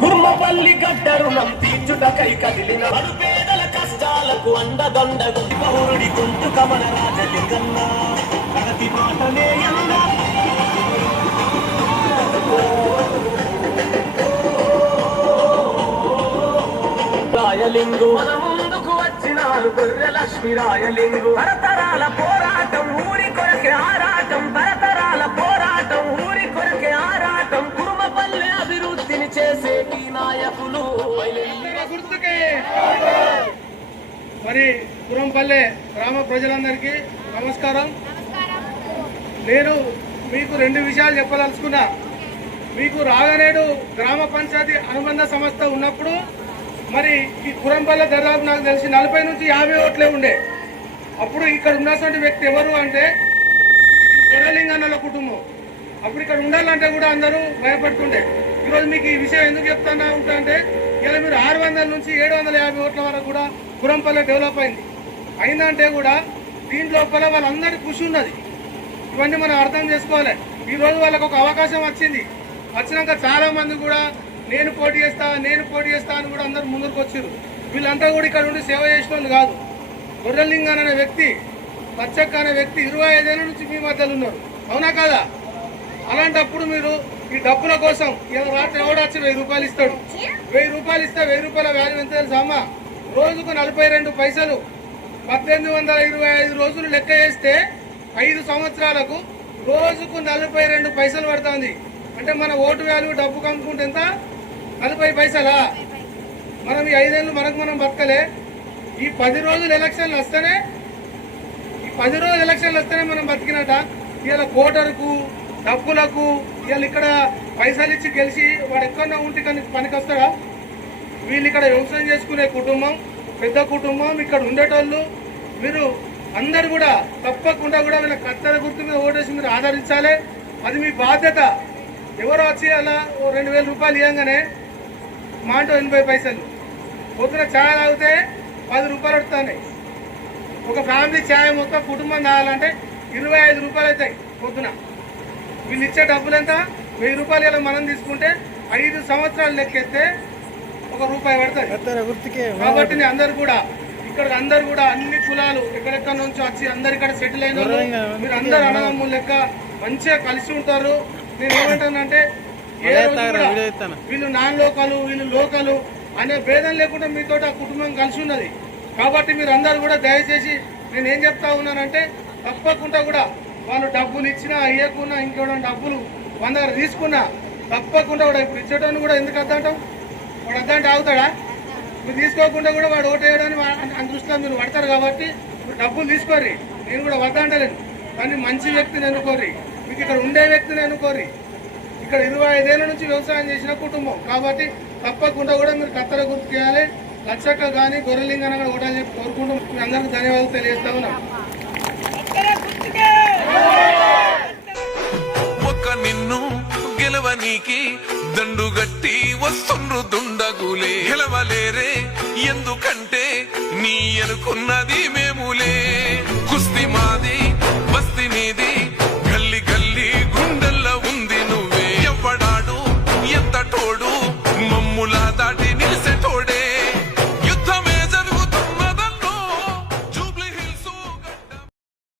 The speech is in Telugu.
కుర్మపల్లి గడ్డ రుణం తీర్చుటకై కదిలిన పేదల కష్టాలకు అండదండగు పౌరుడి గొంతు కమల రాజలింగన్న ప్రతి మాటనే రాయలింగు మన ముందుకు వచ్చినారు గొర్రె లక్ష్మి రాయలింగు తరతరాల పోరాటం ఊరి కొరకే ఆరాటం తరతరాల పోరాటం ఊరి కొరకే ఆరాటం కుర్మపల్లి అభివృద్ధిని చేసేటి నాయకులు గుర్తుకే. మరి కుర్మపల్లి గ్రామ ప్రజలందరికీ నమస్కారం. నేను మీకు 2 విషయాలు చెప్పదలుచుకున్నా. మీకు రాగనేడు గ్రామ పంచాయతీ అనుబంధ సంస్థ ఉన్నప్పుడు మరి ఈ కుర్మపల్లి దాదాపు నాకు తెలిసి 40 నుంచి 50 ఓట్లే ఉండే. అప్పుడు ఇక్కడ ఉన్నటువంటి వ్యక్తి ఎవరు అంటే గొర్రెలింగన్నల కుటుంబం. అప్పుడు ఇక్కడ ఉండాలంటే కూడా అందరూ భయపడుతుండే. ఈరోజు మీకు ఈ విషయం ఎందుకు చెప్తానా అంటే ఇలా మీరు 600 నుంచి 750 ఓట్ల వరకు కూడా కుర్మపల్లి డెవలప్ అయిందంటే కూడా దీని లోపల వాళ్ళందరి కృషి ఉన్నది. ఇవన్నీ మనం అర్థం చేసుకోవాలి. ఈరోజు వాళ్ళకు ఒక అవకాశం వచ్చినాక చాలా మంది కూడా నేను పోటీ చేస్తా అని కూడా అందరూ ముందుకు వచ్చారు. వీళ్ళంతా కూడా ఇక్కడ ఉండి సేవ చేసిన వాళ్ళు కాదు. గొర్రెలింగన్ అనే వ్యక్తి, పచ్చక్క అనే వ్యక్తి 25 ఏళ్ళ నుంచి మీ మధ్యలో ఉన్నారు. అవునా కాదా? అలాంటప్పుడు మీరు ఈ డబ్బుల కోసం ఇలా రాత్రి ఎవడొచ్చి 1000 రూపాయలు ఇస్తాడు. 1000 రూపాయలు ఇస్తే 1000 రూపాయల వాల్యూ ఎంత తెలుసా అమ్మా? రోజుకు 42 పైసలు. 1825 రోజులు లెక్క చేస్తే 5 సంవత్సరాలకు రోజుకు 42 పైసలు పడుతుంది. అంటే మన ఓటు వాల్యూ డబ్బు కమ్ముకుంటే ఎంత? 40 పైసలా? మనం ఈ 5 ఏళ్ళు మనం బతకలే. ఈ 10 రోజులు ఎలక్షన్లు వస్తేనే మనం బతికినట. ఇలా కోటరుకు డబ్బులకు ఇవాళ ఇక్కడ పైసలు ఇచ్చి గెలిచి వాడు ఎక్కడన్నా ఉంటే కానీ పనికి వస్తాడా? వీళ్ళు ఇక్కడ వ్యవసాయం చేసుకునే కుటుంబం, పెద్ద కుటుంబం, ఇక్కడ ఉండేటోళ్ళు మీరు అందరు కూడా తప్పకుండా కూడా వీళ్ళ కత్తెర గుర్తు మీద ఓటేసి మీరు ఆదరించాలి. అది మీ బాధ్యత. ఎవరో వచ్చి అలా 2000 రూపాయలు ఇవ్వగానే మాంటో 80 పైసలు. పొద్దున ఛాయ్ తాగితే 10 రూపాయలు వస్తున్నాయి. ఒక ఫ్యామిలీ ఛాయ్ మొత్తం కుటుంబం తాగాలంటే 25 రూపాయలు అవుతాయి పొద్దున. వీళ్ళు ఇచ్చే డబ్బులు ఎంత? 1000 రూపాయలు ఇలా మనం తీసుకుంటే 5 సంవత్సరాలు లెక్కెత్తే 1 రూపాయి పడుతుంది. కాబట్టి అందరు కూడా అన్ని కులాలు ఎక్కడెక్కడ నుంచి వచ్చి అందరు ఇక్కడ సెటిల్ అయిన మీరు అందరు అన్నదమ్ముల లెక్క మంచిగా కలిసి ఉంటారు. నేను ఏమంటానంటే వీళ్ళు నాన్ లోకలు వీళ్ళు లోకలు అనే భేదం లేకుండా మీతో ఆ కుటుంబం కలిసి ఉన్నది. కాబట్టి మీరు అందరు కూడా దయచేసి నేను ఏం చెప్తా ఉన్నానంటే తప్పకుండా కూడా వాళ్ళు డబ్బులు ఇచ్చినా ఇవ్వకున్నా ఇంకోటి డబ్బులు 100 తీసుకున్నా తప్పకుండా కూడా ఇప్పుడు ఇచ్చేటోని కూడా ఎందుకు వద్దంటాం? వాడు వద్దంటే ఆగుతాడా? మీరు తీసుకోకుండా కూడా వాడు ఓటు వేయడానికి దృష్టిలో మీరు పడతారు. కాబట్టి మీరు డబ్బులు తీసుకోర్రి. నేను కూడా వద్దంటలేను, కానీ మంచి వ్యక్తిని ఎన్నుకోర్రి. మీకు ఇక్కడ ఉండే వ్యక్తిని ఎన్నుకోర్రి. ఇక్కడ 25 ఏళ్ళ నుంచి వ్యవసాయం చేసిన కుటుంబం కాబట్టి తప్పకుండా కూడా మీరు కత్తెర గుర్తు చేయాలి. లచ్చక్క కానీ గొర్రెలింగన్న కూడా ఓటాలు చెప్పి కోరుకుంటూ మీ అందరికీ ధన్యవాదాలు తెలియజేస్తా ఉన్నాం. నిన్ను గెలవనీకి దండుగట్టి వస్తుండ్రు దుండగులే గెలవలేరే ఎందుకంటే నీ అనుకున్నది